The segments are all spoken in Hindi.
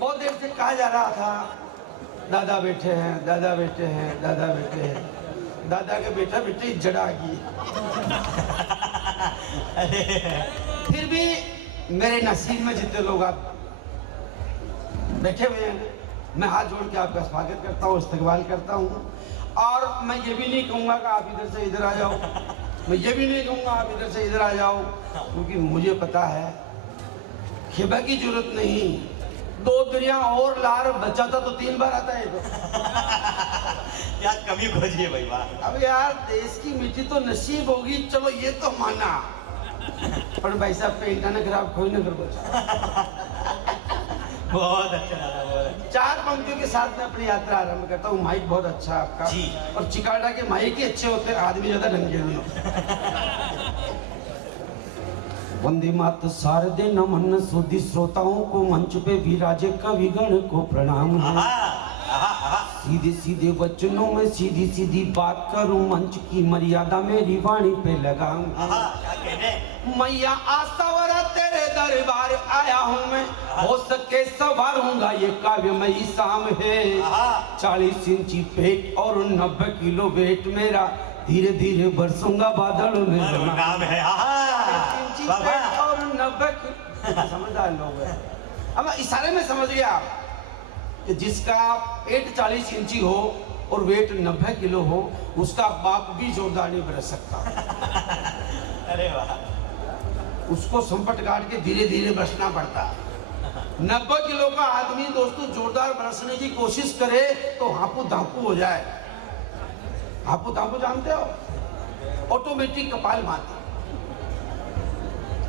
बहुत देर से कहा जा रहा था दादा बैठे हैं, दादा बैठे हैं, दादा बैठे हैं। दादा के बेटा बेटी जड़ा गई। फिर भी मेरे नसीब में जितने लोग आप बैठे हुए हैं, मैं हाथ जोड़ के आपका स्वागत करता हूँ, इस्तकबाल करता हूँ। और मैं ये भी नहीं कहूँगा कि आप इधर से इधर आ जाओ, मैं ये भी नहीं कहूँगा आप इधर से इधर आ जाओ, क्योंकि मुझे पता है खिबा की जरूरत नहीं। 2 दरिया और लार बचाता तो 3 बार आता है। तो क्या कमी खोजी है भाई? वाह। अब यार देश की मिट्टी तो नसीब होगी, चलो ये तो माना, पर भाई साहब पेंट ना खराब खोई ना कर बचा। बहुत अच्छा लगा, बहुत अच्छा। 4 पंक्तियों के साथ मैं अपनी यात्रा आरंभ करता हूँ। माइक बहुत अच्छा है आपका जी। और चिकाड़ा के माइक ही अच्छे होते हैं, आदमी ज्यादा ढंगे नहीं होते। वंदे मात शारदे नमन सुधी श्रोताओं को मंच पे विराजे कविगण को प्रणाम है। सीधे सीधे वचनों में सीधी सीधी बात करूं, मंच की मर्यादा मेरी वाणी पे लगाऊं। मैया आसावरा तेरे दरबार आया हूं मैं, हो सके संवारूंगा ये काव्यमयी शाम है। 40 इंची पेट और 90 किलो वेट मेरा, धीरे धीरे बरसूंगा बादलों में। नाम है और 90 किलो। समझदार लोग हैं। अब इशारे में समझ गया आप कि जिसका पेट 40 इंची हो और वेट 90 किलो हो, उसका बाप भी जोरदार नहीं बरस सकता। अरे वाह। उसको संपट काट के धीरे धीरे बरसना पड़ता। 90 किलो का आदमी दोस्तों जोरदार बरसने की कोशिश करे तो हापू धापू हो जाए। हापू धापू जानते हो? ऑटोमेटिक कपालभाति।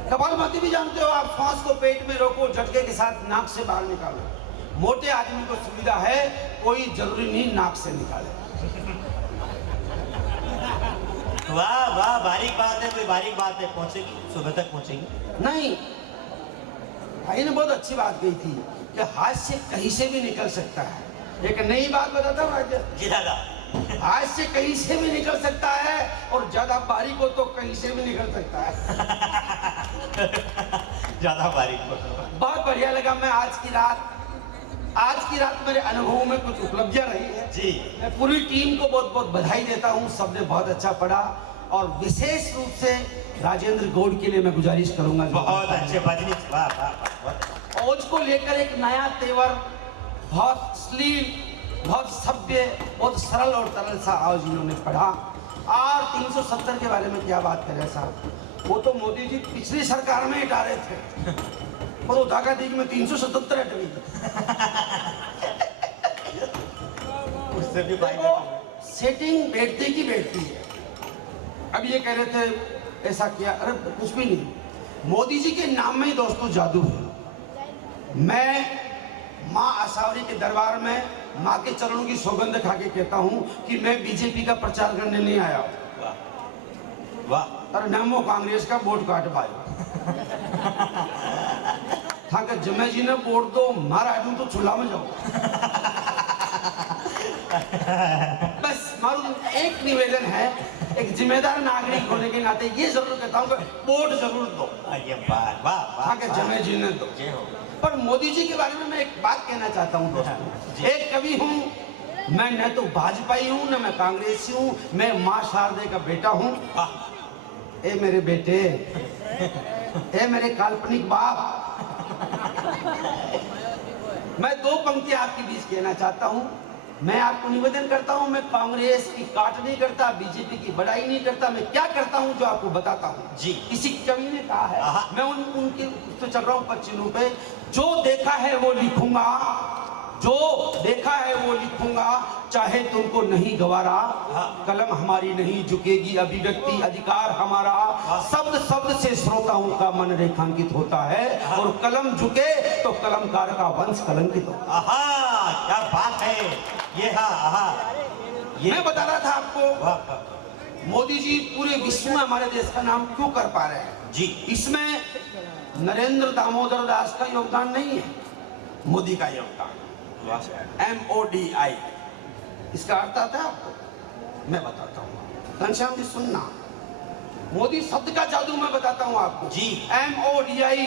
कपालभाति भी जानते हो आप? सांस को पेट में रोको, झटके के साथ नाक से बाहर निकालो। मोटे आदमी को सुविधा है, कोई जरूरी नहीं नाक से निकाले। वाह वाह, बारीक बात है, कोई बारीक बात है। पहुंचेगी, सुबह तक पहुंचेगी। नहीं, भाई ने बहुत अच्छी बात कही थी कि हाथ से कहीं से भी निकल सकता है। एक नई बात बताता हूँ आज। जी दादा। हाथ से कहीं से भी निकल सकता है और ज्यादा बारीक हो तो कहीं से भी निकल सकता है। ज्यादा बारीक हो। बहुत बढ़िया लगा। मैं आज की रात मेरे अनुभव में कुछ उपलब्धियां रही है जी। मैं पूरी टीम को बहुत बहुत बधाई देता हूँ। सबने बहुत अच्छा पढ़ा और विशेष रूप से राजेंद्र गौड़ के लिए मैं गुजारिश करूंगा। बहुत अच्छे भजनी। वाह वाह। औज को लेकर एक नया तेवर, बहुत श्लील, बहुत सभ्य, बहुत सरल और तरल सा आज इन्होंने पढ़ा। और 370 के बारे में क्या बात करें साहब, वो तो मोदी जी पिछली सरकार में हटा रहे थे और उठाका दी में 377 हट गई। उससे भी सेटिंग बैठती की बैठती है। अब ये कह रहे थे ऐसा किया, अरे कुछ भी नहीं। मोदी जी के नाम में ही दोस्तों जादू है। मैं माँ आसावरी के दरबार में माँ के चरणों की सौगंध खा के कहता हूँ कि मैं बीजेपी का प्रचार करने नहीं आया। वाह। अरे नमो कांग्रेस का वोट काट पाए था कि जमे जी ने वोट दो, मारा दूं तो चूल्हा में जाओ। बस मारू एक निवेदन है, एक जिम्मेदार नागरिक होने के नाते ये जरूर कहता हूँ कि वोट जरूर दो। था कि जमे जी ने दो। पर मोदी जी के बारे में मैं एक बात कहना चाहता हूँ दोस्तों। एक कवि हूँ मैं, न तो भाजपाई हूँ न मैं कांग्रेसी हूँ, मैं माँ शारदे का बेटा हूँ। ए मेरे बेटे, ए मेरे काल्पनिक बाप, मैं 2 पंक्तियां आपके बीच कहना चाहता हूँ। मैं आपको निवेदन करता हूँ, मैं कांग्रेस की काट नहीं करता, बीजेपी की बड़ाई नहीं करता, मैं क्या करता हूँ जो आपको बताता हूँ। जी। किसी कवि ने कहा है, मैं उनके उस पे चल रहा हूँ पच्चीनों पे। जो देखा है वो लिखूंगा, जो देखा है वो लिखूंगा, चाहे तुमको नहीं गवारा। कलम हमारी नहीं झुकेगी, अभिव्यक्ति अधिकार हमारा। शब्द शब्द से श्रोताओं का मन रेखांकित होता है और कलम झुके तो कलमकार का वंश कलंकित होता है। क्या बात है ये। ये मैं बता रहा था आपको, मोदी जी पूरे विश्व में हमारे देश का नाम क्यों कर पा रहे हैं जी। इसमें नरेंद्र दामोदर दास का योगदान नहीं है, मोदी का योगदान। MODI इसका अर्थ आता है आपको? मैं बताता हूँ, घनश्याम जी सुनना। मोदी शब्द का जादू मैं बताता हूँ आपको जी। MODI,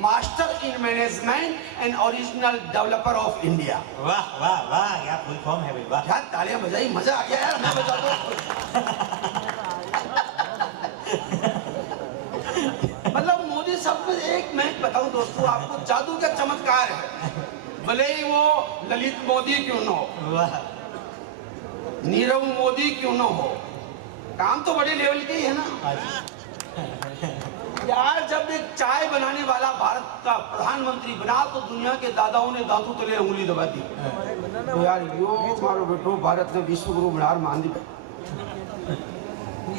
master in management and original developer of India. वाह वाह वाह, क्या फुल फॉर्म है भाई, वाह। क्या तालियां बजाई, मजा आ गया यार, मैं बजाता हूँ। मतलब मोदी शब्द एक मैं बताऊं दोस्तों आपको, जादू का चमत्कार है। भले ही वो ललित मोदी क्यों न हो, वाह। नीरव मोदी क्यों न हो, काम तो बड़े लेवल के ही है ना यार। जब एक चाय बनाने वाला भारत का प्रधानमंत्री बना तो दुनिया के दादाओं ने दादू तले उंगली दबा दी। तो यार यो मारो बेटो, भारत ने विश्व गुरु बना मान दी।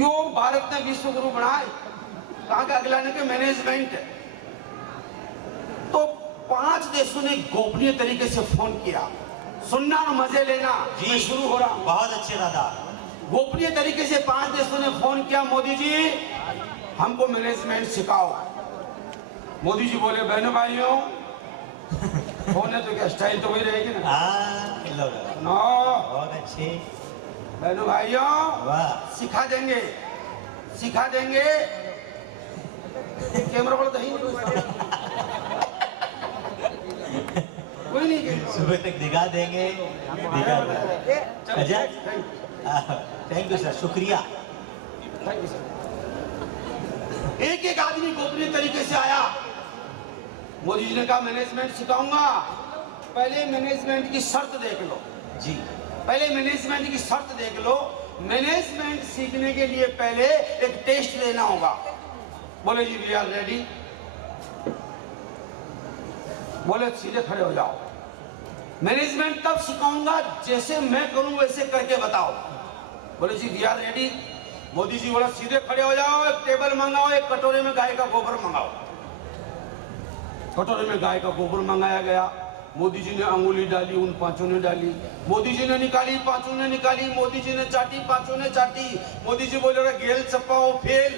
यो भारत ने विश्व गुरु बनाए, कहाँ का अगला ने के मैनेजमेंट है। तो 5 देशों ने गोपनीय तरीके से फोन किया, सुनना और मजे लेना। जी। मैं शुरू हो रहा हूं। बहुत अच्छे दादा। गोपनीय तरीके से 5 देशों ने फोन किया, मोदी जी हमको मैनेजमेंट सिखाओ। मोदी जी बोले बहनों भाइयों, फोन है तो क्या स्टाइल तो वही रहेगी ना। नो, बहुत अच्छे। बहनों भाइयों वाह। सिखा देंगे, सिखा देंगे। कैमरा वाला तो ही नहीं, कोई नहीं कहेगा। सुबह तक दिखा देंगे, दिखा देंगे। अजय, थैंक यू सर, शुक्रिया। Thank you sir. एक एक आदमी गोपनीय तरीके से आया। मोदी जी ने कहा मैनेजमेंट सिखाऊंगा, पहले मैनेजमेंट की शर्त देख लो। जी। पहले मैनेजमेंट की शर्त देख लो। मैनेजमेंट सीखने के लिए पहले एक टेस्ट देना होगा। बोले जी वी आर रेडी। बोले सीधे खड़े हो जाओ। मैनेजमेंट तब सिखाऊंगा जैसे मैं करूं वैसे करके बताओ। बोले जी we are ready. Modi ji बोला सीधे खड़े हो जाओ, एक टेबल मंगाओ, एक कटोरे में गाय का गोबर मंगाओ। कटोरे में गाय का गोबर मंगाया गया। मोदी जी ने अंगुली डाली, उन 5 ने डाली। मोदी जी ने निकाली, 5 ने निकाली। मोदी जी ने चाटी, 5 ने चाटी। मोदी जी बोले गेल चपाओ फेल।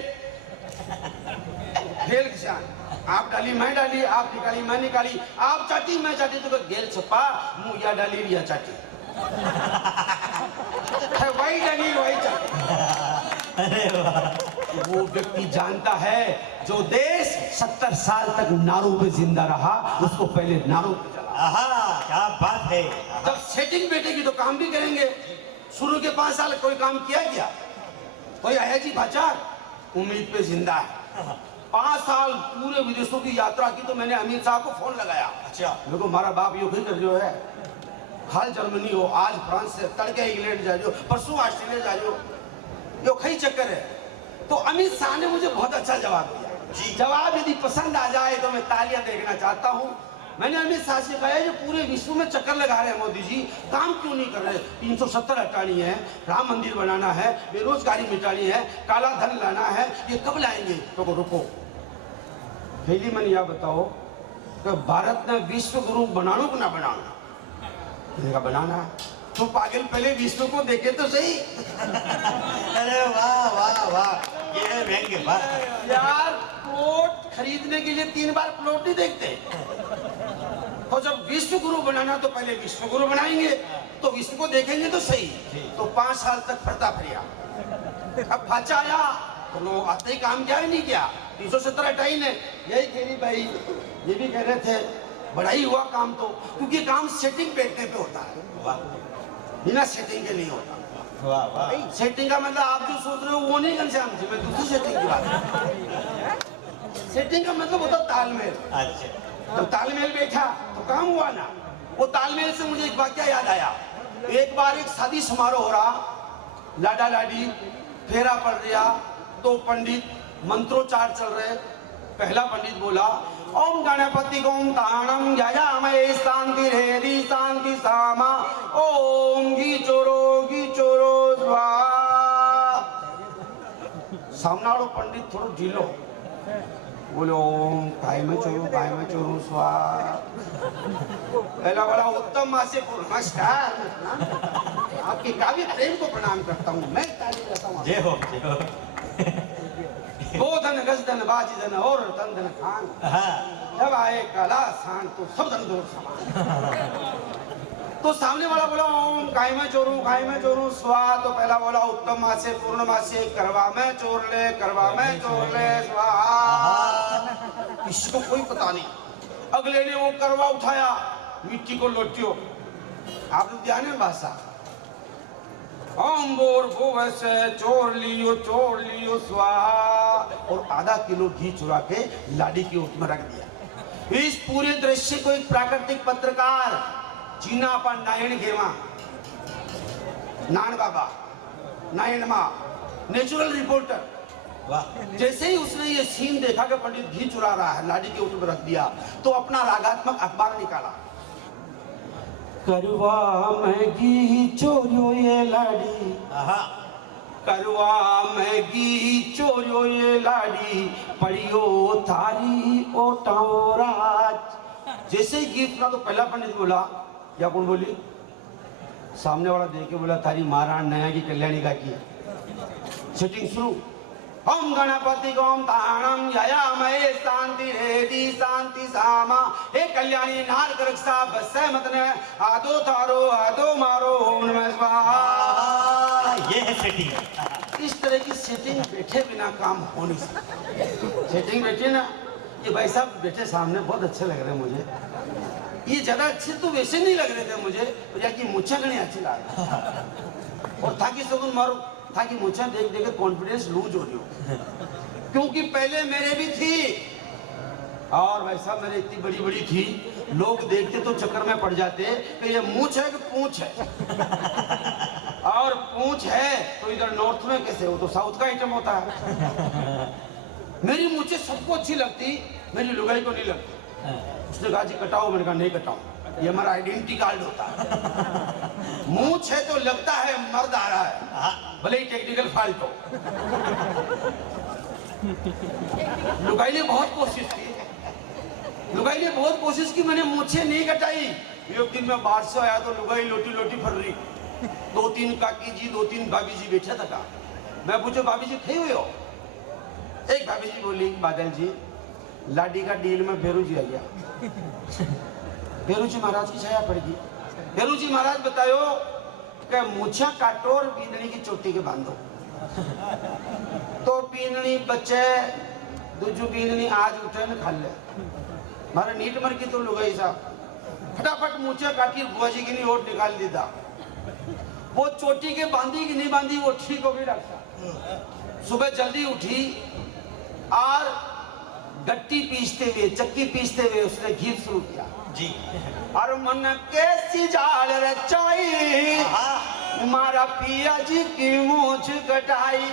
फेल किसान, आप डाली मैं डाली, आप निकाली मैं निकाली, आप चाटी मैं चाटी, तो गेल छपा मुंह या डाली या चाटी। वही डाली वही चाटी। वो व्यक्ति जानता है जो देश 70 साल तक नारों पे जिंदा रहा, उसको पहले नारों पे चला। आहा, क्या बात है। जब सेटिंग बैठेगी तो काम भी करेंगे। शुरू के 5 साल कोई काम किया क्या? कोई आया जी भाचार, उम्मीद पे जिंदा है। 5 साल पूरे विदेशों की यात्रा की। तो मैंने अमित शाह को फोन लगाया। अच्छा। देखो हमारा बाप यो भी कर जो है, हाल जर्मनी हो, आज फ्रांस से, तड़के इंग्लैंड जा रहे हो, परसों ऑस्ट्रेलिया जा रहे हो, यो कई चक्कर है। तो अमित शाह ने मुझे बहुत अच्छा जवाब दिया। जी। जवाब यदि पसंद आ जाए तो मैं तालियां देखना चाहता हूँ। मैंने अमित शाह से कहा जो पूरे विश्व में चक्कर लगा रहे हैं मोदी जी, काम क्यों नहीं कर रहे? 370 हटानी है, राम मंदिर बनाना है, बेरोजगारी मिटानी है, काला धन लाना है, ये कब लाएंगे? तो रुको, पहली मैंने यह बताओ कि भारत ने विश्व गुरु बनाना को ना बनाना? बनाना है तो पागल पहले विश्व को देखे तो सही। अरे वाह वाह वाह, ये है व्यंग्य। वाह यार, प्लॉट खरीदने के लिए 3 बार प्लॉट नहीं देखते। तो जब विश्व गुरु बनाना तो पहले विश्व गुरु बनाएंगे, तो विश्व को देखेंगे तो सही। तो 5 साल तक फरता फरिया। अब फाचा आया तो लोग आते ही काम किया ही नहीं किया। 370 हटाई ने यही खेली भाई, ये भी कह रहे थे बड़ा ही हुआ काम। तो क्योंकि काम सेटिंग बैठने पे होता है, बिना सेटिंग के नहीं होता। वाह वाह। सेटिंग का मतलब आप जो सोच रहे हो वो नहीं घनश्याम जी, मैं दूसरी सेटिंग की बात। सेटिंग का मतलब होता तालमेल। अच्छा। जब तालमेल बैठा तो काम हुआ ना। वो तालमेल से मुझे एक वाक्य याद आया। एक बार एक शादी समारोह हो रहा, लाडा लाडी फेरा पड़ गया, 2 पंडित मंत्रोच्चार चल रहे। पहला पंडित बोला ओम गणपति गोम ताणम यजामहे शांति रेदी शांति सामा ओम गी चोरो स्वाहा। सामने वालों पंडित थोड़ा ढीलो बोले ओम काय में चोरो स्वाहा। पहला बड़ा उत्तम माँ से नमस्कार, आपके काव्य प्रेम को प्रणाम करता हूँ, मैं ताली देता हूँ। जय हो जय हो। गोधन गजधन बाजीधन और धन धन खान। जब आए काला सान तो सब धन दौड़ समान। तो सामने वाला बोला ओम काय में चोरू स्वाहा। तो पहला बोला उत्तम मासे पूर्ण मासे करवा में चोर ले स्वाहा। किसी को कोई पता नहीं। अगले ने वो करवा उठाया, मिट्टी को लोटियो। आपने ध्यान है भाषा। बोर वो वैसे चोर लियो स्वाहा। और आधा किलो घी चुरा के लाड़ी की ओट में रख दिया। इस पूरे दृश्य को एक प्राकृतिक पत्रकार जीना अपन नारायण घेवा, नान बाबा, नारायण माँ, नेचुरल रिपोर्टर, जैसे ही उसने ये सीन देखा कि पंडित घी चुरा रहा है, लाड़ी के ऊपर में रख दिया, तो अपना रागात्मक अखबार निकाला। करवा में घी चोरियो ये लाड़ी, करवा में घी चोरियो ये लाड़ी, पड़ियो थारी ओटाओ राज। जैसे ही गीत सुना तो पहला पंडित बोला, क्या कौन बोली? सामने वाला देख के बोला थारी महाराण नया की कल्याणी का की। सेटिंग शुरू। ओम गणपति गोम ताणम ययामहे शांति रेदी शांति सामा। हे कल्याणी नार करक्षा बस्से मतने आदो थारो आदो मारो ओम नमः स्वाहा। ये है सेटिंग। इस तरह की सेटिंग बैठे बिना काम हो नहीं सकती। सेटिंग बैठे ना, ये भाई साहब बैठे सामने बहुत अच्छे लग रहे हैं मुझे। ये ज्यादा अच्छे तो वैसे नहीं लग रहे थे मुझे, कि मुच्छा गणी अच्छी लग और ताकि सगुन मारो, ताकि मुझे देख देख कॉन्फिडेंस लूज हो रही हो। क्योंकि पहले मेरे भी थी, और भाई साहब मेरे इतनी बड़ी बड़ी थी, लोग देखते तो चक्कर में पड़ जाते कि ये मूंछ है कि पूंछ है। और पूंछ है तो इधर नॉर्थ में कैसे हो, तो साउथ का आइटम होता है। मेरी मूंछें सबको अच्छी लगती, मेरी लुगाई को नहीं लगती। उसने कहा जी कटाओ, मैंने कहा नहीं कटाऊं, ये हमारा आइडेंटिटी कार्ड होता है। मूंछ है तो लगता है मर्द आ रहा है, भले ही टेक्निकल फॉल्ट हो। लुगाई ने बहुत कोशिश की, लुगाई ने बहुत कोशिश की, मैंने मूंछें नहीं कटाई। एक दिन मैं बाहर से आया तो लुगाई लोटी लोटी फर रही, 2-3 काकी जी 2-3 भाभी जी बैठे था। मैं पूछो भाभी जी थे हुए हो? एक भाभी जी बोली बादल जी लाडी का डील में भेरू जी आ गया। भेरू जी महाराज की छाया पड़ गई। भेरू जी महाराज बतायो कि मूछा काटो और पीननी की चोटी के बांधो। तो पीननी बच्चे दूजू पीननी आज उठे न खा ले। मारे नीट मर की तो लुगाई साहब फटाफट मूछा काटी, बुआ जी की नहीं ओट निकाल दी था। वो चोटी के बांधी की नहीं बांधी वो ठीक हो गई डॉक्टर। सुबह जल्दी उठी और गट्टी पीसते हुए, चक्की पीसते हुए उसने घी शुरू किया जी। और मन कैसी जाल रचाई, मारा पिया जी की मूछ कटाई।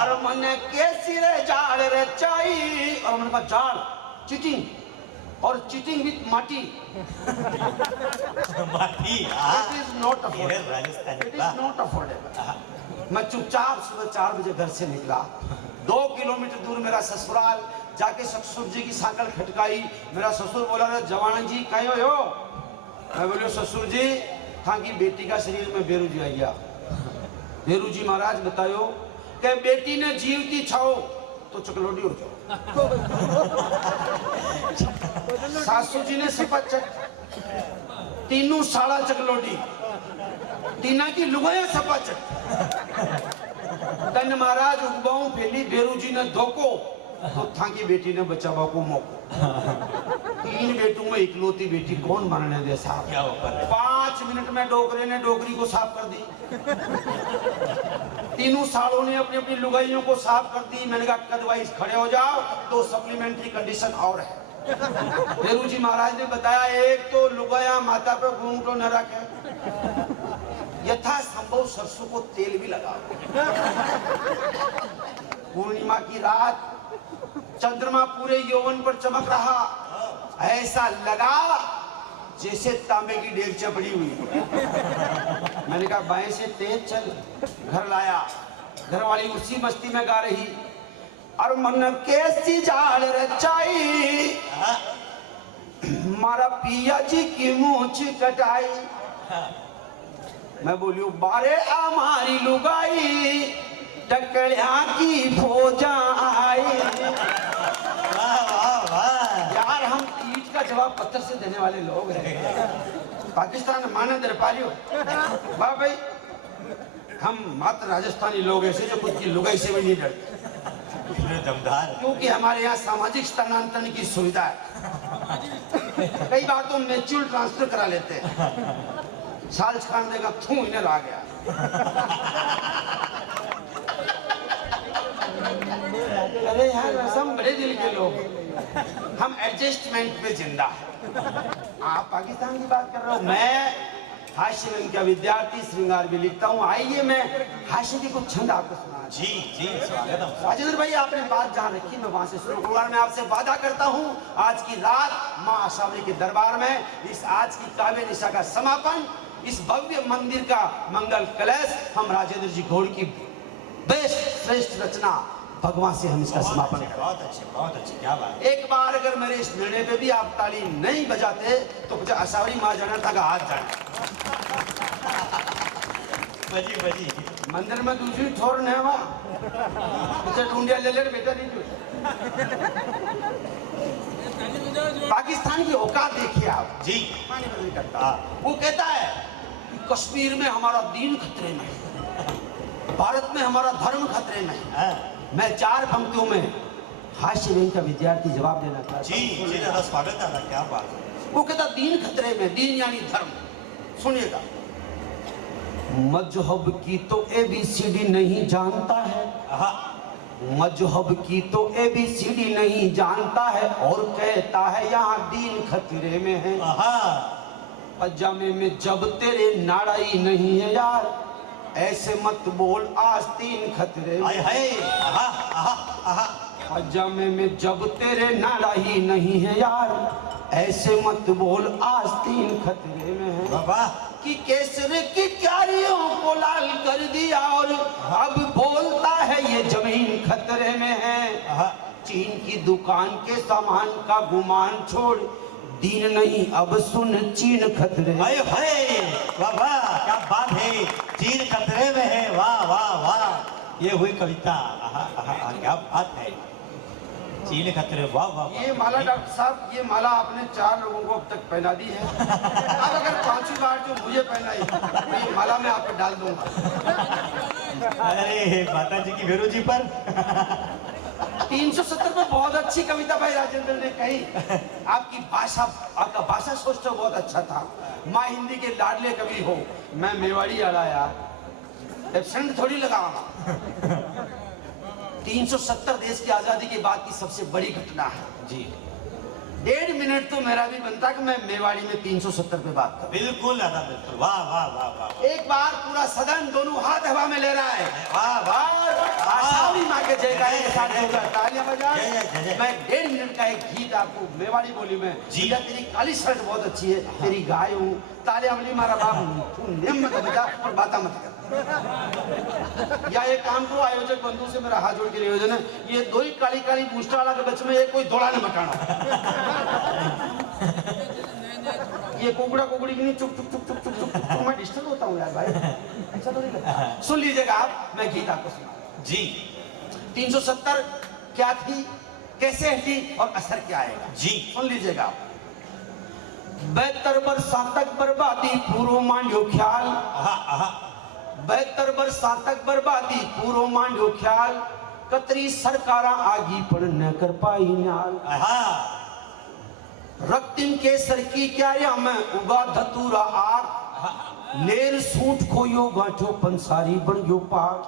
और मन कैसी रे जाल रचाई, और मन का जाल चीटिंग, और चीटिंग विथ माटी। माटी it is not affordable, it is not affordable. मैं चुपचाप सुबह 4 बजे घर से निकला। 2 किलोमीटर दूर मेरा ससुराल, जाके ससुर जी की साकल खटकाई। मेरा ससुर बोला रे जवान जी कहीं हो? मैं बोलियो ससुर जी था कि बेटी का शरीर में बेरू जी आ गया। बेरू जी महाराज बतायो कि बेटी ने जीवती छाओ तो चकलोटी हो जाओ। सासू जी ने सपत चट, तीनों साड़ा चकलोटी, तीना की लुगाया सपत चट। तन महाराज उगबाऊ फैली, बेरू जी ने धोको तो था की बेटी ने बचावा को मौको। 3 बेटों में इकलौती बेटी कौन मारने दे साहब। 5 मिनट में डोकरे ने डोकरी को साफ कर दी। तीनों सालों ने अपनी अपनी लुगाइयों को साफ कर दी। मैंने कहा कदवाइज खड़े हो जाओ, तो सप्लीमेंट्री कंडीशन और है। बेरू जी महाराज ने बताया एक तो लुगाया माता पे घूंघटो न रखे, यथा संभव सरसों को तेल भी लगाओ। पूर्णिमा की रात चंद्रमा पूरे यौवन पर चमक रहा, ऐसा लगा जैसे तांबे की डेग चपड़ी हुई। मैंने कहा बाएं से तेज चल। घर लाया, घर वाली उसी मस्ती में गा रही, और मन कैसी जाल रचाई, मारा पिया जी की मूछ कटाई। मैं बोलियो बारे हमारी लुगाई, टकड़िया की फौजा आई। यार हम ईट का जवाब पत्थर से देने वाले लोग हैं। पाकिस्तान माने दर पारियो वाह भाई, हम मात्र राजस्थानी लोग ऐसे जो खुद की लुगाई से भी नहीं डरते, दमदार। क्योंकि हमारे यहाँ सामाजिक स्थानांतरण की सुविधा है। कई बार तो म्यूचुअल ट्रांसफर करा लेते हैं, साल खान देगा थू इन्हें आ गया। अरे यार वैसे हम बड़े दिल के लोग, हम एडजस्टमेंट पे जिंदा है। आप पाकिस्तान की बात कर रहे हो, मैं हाशिम का विद्यार्थी श्रृंगार भी लिखता हूँ। आइए मैं हाशिम की कुछ छंद आपको सुना। जी जी स्वागत है। राजेंद्र भाई आपने बात जहाँ रखी मैं वहां से शुरू करूंगा। मैं आपसे वादा करता हूँ आज की रात माँ आशावली के दरबार में इस आज की काव्य निशा का समापन, इस भव्य मंदिर का मंगल कलश हम राजेंद्र जी घोड़ की बेस्ट श्रेष्ठ रचना भगवान से हम इसका समापन करें। बहुत अच्छे, क्या बात। एक बार अगर मेरे इस निर्णय पे भी आप ताली नहीं बजाते तो मुझे आशावली माँ जाना था का हाथ जाना। बजी बजी मंदिर में दूसरी ठोर नहीं हुआ, मुझे ढूंढिया ले ले बेटा नहीं। पाकिस्तान की औकात देखिए आप जी। वो कहता है कश्मीर में हमारा दीन खतरे में है, भारत में हमारा धर्म खतरे में है। मैं 4 पंक्तियों में हाशिम का विद्यार्थी जवाब देना चाहता हूं। जी दादा स्वागत है, क्या बात है। वो कहता दीन खतरे में, दीन यानी धर्म। सुनिएगा, मजहब की तो ABCD नहीं जानता है, मजहब की तो ABCD नहीं जानता है और कहता है यहाँ दीन खतरे में है। पजामे में जब तेरे नाड़ाई नहीं है यार, ऐसे मत बोल आज दीन खतरे में है। पजामे में जब तेरे नाड़ाई नहीं है यार, ऐसे मत बोल आज दीन खतरे में है। बाबा कि केसर की क्यारियों को लाल कर दिया और अब बोलता है ये जमीन खतरे में है। चीन की दुकान के सामान का गुमान छोड़, दीन नहीं अब सुन चीन खतरे। बाबा क्या बात है, चीन खतरे में है। वाह वाह वाह, ये हुई कविता। क्या बात है, चीन खतरे। वाह वाह। ये माला डॉक्टर साहब, ये माला आपने 4 लोगों को अब तक पहना दी है। अब अगर 5वीं बार जो मुझे पहनाई तो ये माला मैं आप पे डाल दूंगा। अरे माता जी की भेरू जी पर 370 में बहुत अच्छी कविता भाई राजेंद्र ने कही। आपकी भाषा, आपका भाषा सोच तो बहुत अच्छा था। माँ हिंदी के लाडले कवि हो, मैं मेवाड़ी आला यार, एब्सेंट थोड़ी लगाऊंगा। 370 देश की आजादी के बाद की सबसे बड़ी घटना है जी। 1.5 मिनट तो मेरा भी बनता कि मैं मेवाड़ी में 370 पे बात करूं। बिल्कुल दादा बिल्कुल। वाह वाह वाह वाह। एक बार पूरा सदन दोनों हाथ हवा में ले रहा है। वाह वाह। आशावली माँ के जयकारे के साथ तालियां बजाएं। मैं 1.5 मिनट का एक गीत आपको मेवाड़ी बोली में जी। तेरी काली शर्ट बहुत अच्छी है, तेरी गाय हूँ, तालियां मारा बाबू, तू नियम मत बजा और बाता मत कर। या एक काम को आयोजक बंधु से मेरा हाथ जोड़ के निवेदन है, ये 2 ही काली काली बूस्टर वाला के बच्चे में एक कोई दौड़ा न मकाना। ये कुकड़ा कुकड़ी की नहीं, चुप चुप चुप चुप चुप चुप। मैं डिस्टर्ब होता हूँ यार भाई, ऐसा तो नहीं लगता। सुन लीजिएगा आप, मैं गीत आपको सुना जी। 370 क्या थी, कैसे हटी और असर क्या आएगा जी, सुन लीजिएगा आप। 72 बरसात तक बर्बादी पूर्व मांडियो ख्याल, 72 बरसात तक बर्बादी पूर्व मांडियो ख्याल, कतरी सरकारा आगी पर न कर पाई न्याल। रक्तिम केसर की क्यारिया में उगा धतूरा आग, लेर सूट खोयो गांठो पंसारी बड़ियो पाग।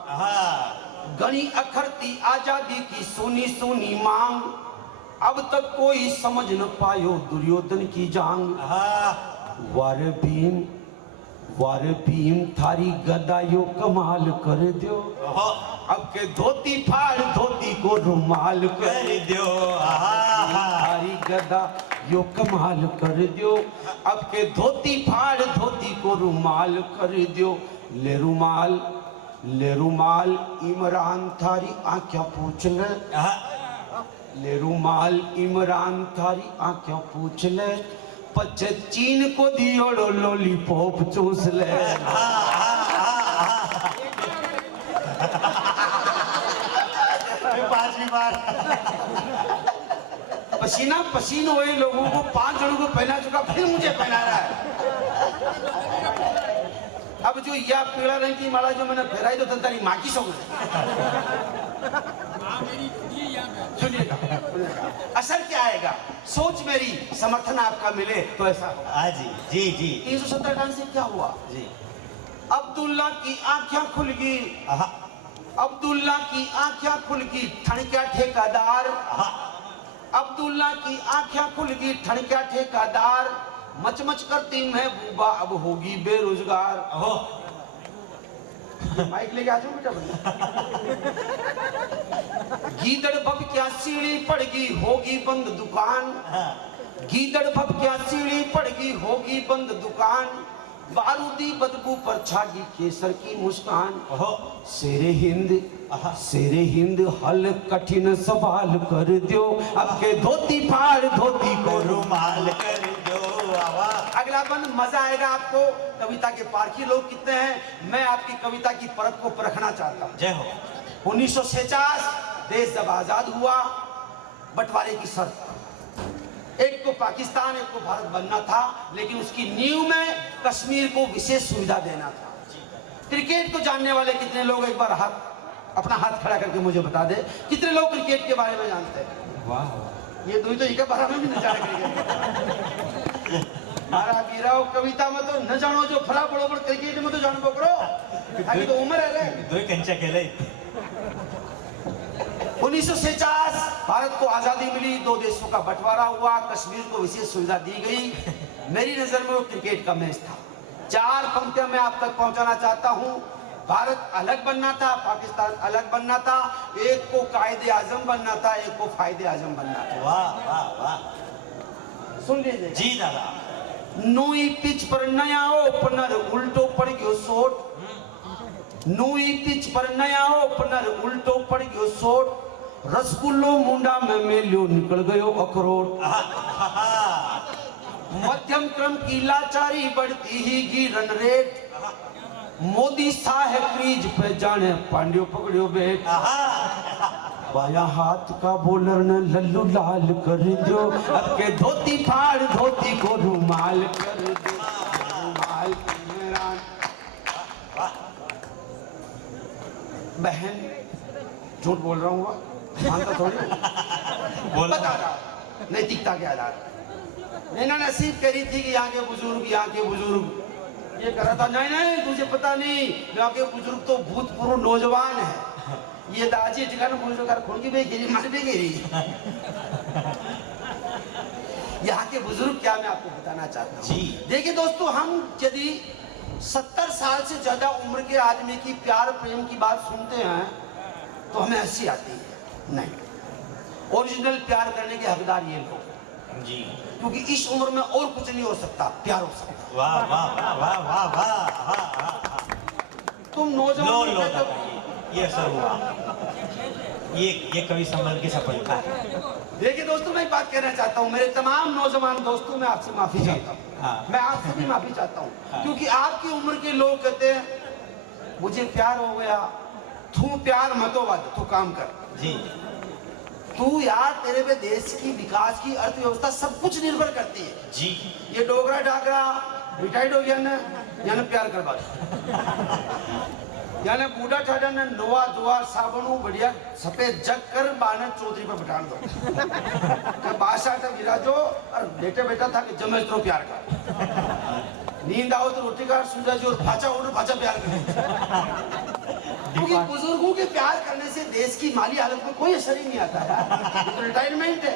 गणी अखरती आजादी की सोनी सोनी मांग, अब तक कोई समझ न पायो दुर्योधन की जांग। वार भीम थारी गदा यो कमाल कर दो, अब के धोती फाड़ धोती को रुमाल कर दो। थारी गदा यो कमाल कर दो, अब के धोती फाड़ धोती को रुमाल कर दो। ले रुमाल इमरान थारी आंखें पूछ ले, ले रुमाल इमरान थारी आंखें पूछ ले, पचे चीन को दियोड़ो लॉलीपॉप चूस ले। पांचवी बार पसीना पसीन हुए लोगों को 5 जनों को पहना चुका, फिर मुझे पहना रहा है। अब जो या पीला रंग की माला जो मैंने फेराई तो तंतारी माँ की सौगंध सुनिएगा असर क्या आएगा, सोच मेरी समर्थन आपका मिले तो ऐसा होगा। हाँ जी जी जी 370 टन से क्या हुआ जी। अब्दुल्ला की आंखें खुल गई, आहा, अब्दुल्ला की आंखें खुल गई ठणक्या ठेकेदार, आहा, अब्दुल्ला की आंखें खुल गई ठणक्या ठेकेदार, मचमच करती महबूबा अब होगी बेरोजगार। ओहो, माइक लेके आ जाओ बेटा गीदड़ भब क्या सीढ़ी पड़गी होगी बंद दुकान, हाँ, गीदड़ भब क्या सीढ़ी पड़गी होगी बंद दुकान, बारूदी बदबू पर छागी केसर की मुस्कान। ओहो, शेरे हिंद आहा, शेरे हिंद हल कठिन सवाल कर दो, अब के धोती फाड़ धोती को रुमाल कर दो। आवा, अगला बंद मजा आएगा आपको। कविता के पारखी लोग कितने हैं, मैं आपकी कविता की परख को परखना चाहता हूँ। जय हो। 1946 देश जब आजाद हुआ, बंटवारे की शर्त, एक को पाकिस्तान एक को भारत बनना था, लेकिन उसकी नींव में कश्मीर को विशेष सुविधा देना था। क्रिकेट को जानने वाले कितने लोग, एक बार अपना हाथ खड़ा करके मुझे बता दे, कितने लोग क्रिकेट के बारे में जानते हैं? वाह, ये दो ही तो एक बारे में भी न जाने क्रिकेट मारा गिराओ कविता में तो न जानो जो फरा बड़ोबर क्रिकेट में तो जानो करो, अभी तो उम्र है रे। दो कंचा खेले। 1949 भारत को आजादी मिली, दो देशों का बंटवारा हुआ, कश्मीर को विशेष सुविधा दी गई। मेरी नजर में वो क्रिकेट का मैच था। 4 पंक्तियां मैं आप तक पहुंचाना चाहता हूं। भारत अलग बनना था, पाकिस्तान अलग बनना था, एक को कायदे आजम बनना था, एक को फायदे आजम बनना था। वाह वाह वाह, सुन लीजिए जी दादा। नोई पिच पर नया ओपनर उल्टो पड़ गयो शॉट, नोई पिच पर नया ओपनर उल्टो पड़ गयो शॉट, रसगुल्लो मुंडा में मेलियो निकल गयो अखरोट। मध्यम क्रम की लाचारी बढ़ती ही गी रन रेट, मोदी साहे क्रीज पे जाने पांड्यो पकड़ियो बेट। बाया हाथ का बॉलर ने लल्लू लाल कर दो, अब के धोती फाड़ धोती को रुमाल कर दो, रुमाल मेरा। बहन झूठ बोल रहा हूँ, मानता थोड़ी बता रहा नैतिकता के आधार। नैना नसीब करी थी कि यहाँ के बुजुर्ग ये करा था, नहीं तुझे पता नहीं, यहाँ के बुजुर्ग तो भूतपूर्व नौजवान है। ये दाजी ठिकाना बुजुर्ग खोल की गिरी मार भी गिरी। यहाँ के बुजुर्ग क्या मैं आपको बताना चाहता हूँ जी। देखिए दोस्तों, हम यदि 70 साल से ज्यादा उम्र के आदमी की प्यार प्रेम की बात सुनते हैं तो हमें हंसी आती है। नहीं, ओरिजिनल प्यार करने के हकदार ये लोग जी, क्योंकि इस उम्र में और कुछ नहीं हो सकता, प्यार हो सकता। वाह वाह वाह वाह वाह, तुम नौजवान ये असर हुआ, ये कवि सम्मेलन की सफलता है। देखिए दोस्तों, मैं एक बात कहना चाहता हूँ, मेरे तमाम नौजवान दोस्तों, मैं आपसे माफी चाहता हूँ। हाँ। मैं आपसे भी माफी चाहता हूँ, क्योंकि आपकी उम्र के लोग कहते हैं मुझे प्यार हो गया, तू प्यार मतोवाद, तू काम कर जी। तू यार, तेरे पे देश की विकास की अर्थव्यवस्था सब कुछ निर्भर करती है जी। ये डोगरा डागरा रिटायर्ड हो गया ना, यानी प्यार करवा यानी बूढ़ा ठाडा ने नोआ दुआ साबणू बढ़िया सफेद जग कर बाने चौधरी पर बिठान दो कि बादशाह तक विराजो और बेटे बेटा था कि जमे तो प्यार कर, नींद आओ तो रोटी का सूझा जो भाचा उड़ भाचा प्यार कर। क्योंकि बुजुर्गों के प्यार करने से देश की माली हालत में कोई असर ही नहीं आता है, रिटायरमेंट है।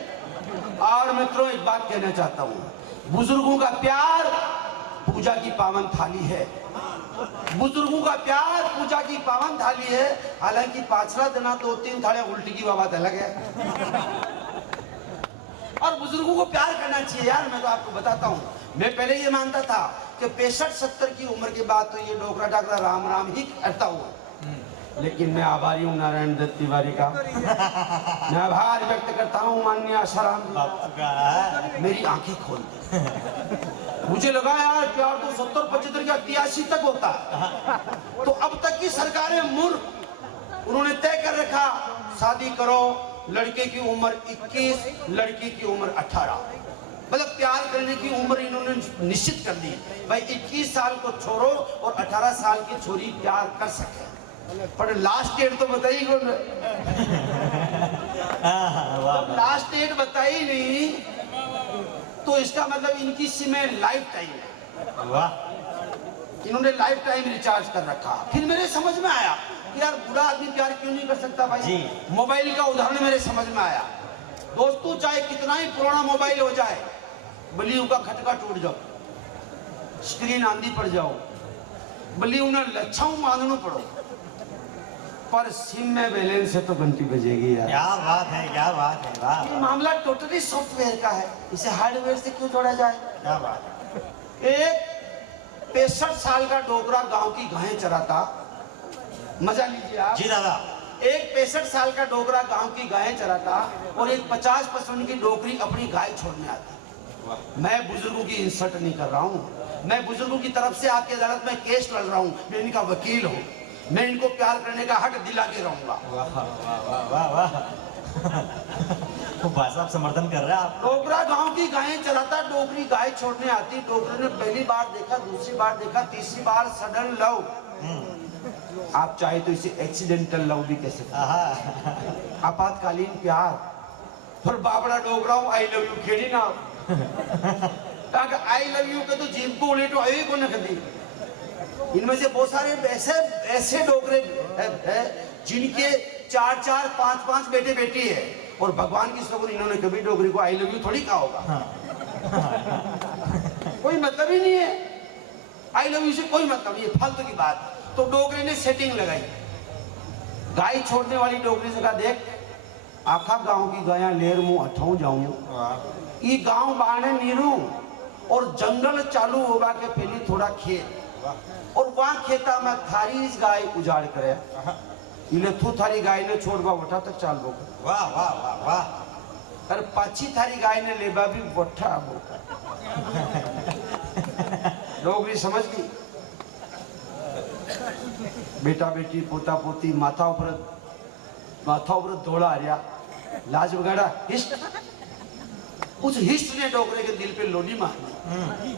और मित्रों, एक बात कहना चाहता हूँ, बुजुर्गों का प्यार पूजा की पावन थाली है, बुजुर्गों का प्यार पूजा की पावन थाली है। हालांकि 5वां दिन 2-3 थालियां उल्टी की बात अलग है। और बुजुर्गों को प्यार करना चाहिए यार। मैं तो आपको बताता हूँ, मैं पहले ये मानता था कि 65-70 की उम्र के बाद तो ये डोगरा डागरा राम राम ही करता हुआ, लेकिन मैं आभारी हूँ नारायण दत्त तिवारी का। मैं आभार व्यक्त करता हूँ माननीय आसाराम जी, मेरी आंखें खोल दी। मुझे लगा यार प्यार तो 70-75 या 83 तक होता है। तो अब तक की सरकारें मूर्ख, उन्होंने तय कर रखा शादी करो, लड़के की उम्र 21, लड़की की उम्र 18। मतलब प्यार करने की उम्र इन्होंने निश्चित कर दी भाई 21 साल को छोरो और 18 साल की छोरी प्यार कर सके, पर लास्ट डेट तो बताई कौन? लास्ट डेट बताई नहीं तो इसका मतलब इनकी सिम है लाइफ टाइम। वाह, इन्होंने लाइफ टाइम रिचार्ज कर रखा। फिर मेरे समझ में आया कि यार बूढ़ा आदमी प्यार क्यों नहीं कर सकता भाई जी। मोबाइल का उदाहरण मेरे समझ में आया। दोस्तों चाहे कितना ही पुराना मोबाइल हो जाए, बलियों का खटका टूट जाओ, स्क्रीन आंधी पड़ जाओ, बलियों ने लच्छाऊ माननो पड़ो, पर सिम में बैलेंस है तो घंटी बजेगी यार। क्या बात है, क्या बात है, वाह ये मामला टोटली सॉफ्टवेयर का है, इसे हार्डवेयर से क्यों जोड़ा जाए? क्या बात है। एक 65 साल का डोगरा गांव की गायें चराता, मजा लीजिए आप जी दादा। एक 65 साल का डोगरा गांव की गायें चराता और एक 50% की डोगरी अपनी गाय छोड़ने आती। मैं बुजुर्गों की इंसल्ट नहीं कर रहा हूँ, मैं बुजुर्गों की तरफ से आपकी अदालत में केस लड़ रहा हूँ, मैं इनका वकील हूँ, मैं इनको प्यार करने का हक दिला के रहूंगा। वाह वाह वाह वाह वाह। भाई साहब समर्थन कर रहे हैं आप। डोगरा गांव की गायें चराता, डोगरी गाय छोड़ने आती, डोगरे ने पहली बार देखा, दूसरी बार देखा, तीसरी बार सडन लव, आप चाहे तो इसे एक्सीडेंटल लव भी कह सकते हैं, आपातकालीन प्यार। फिर बाबड़ा डोगरा आई लव यू खेड़ी ना आई लव यू के तो जीव को उलेटो आई को न कदी। इनमें से बहुत सारे ऐसे ऐसे डोगरे है जिनके 4-4, 5-5 बेटे बेटी है और भगवान की सगुन इन्होंने कभी डोगरी को आई लव यू थोड़ी कहा होगा। कोई मतलब ही नहीं है, आई लव यू से कोई मतलब नहीं है, फालतू की बात। तो डोगरे ने सेटिंग लगाई, गाय छोड़ने वाली डोगरी से कहा देख आखा गांव की गाया लेर मुंह हटाऊं जाऊं, ये गांव बाणे नीरू और जंगल चालू होगा के पहले थोड़ा खेत और वहां खेता में थारी इस गाय उजाड़ करे इले थू थारी गाय ने छोड़वा वठा तक चाल बो। वाह वाह वाह वाह। अरे पाची थारी गाय ने लेबा भी वठा बो। डोगरी समझ गई? बेटा बेटी पोता पोती माथा ऊपर दौड़ा आ रहा, लाज वगैरह हिस्ट, उस हिस्ट ने डोगरे के दिल पे लोडी मारी।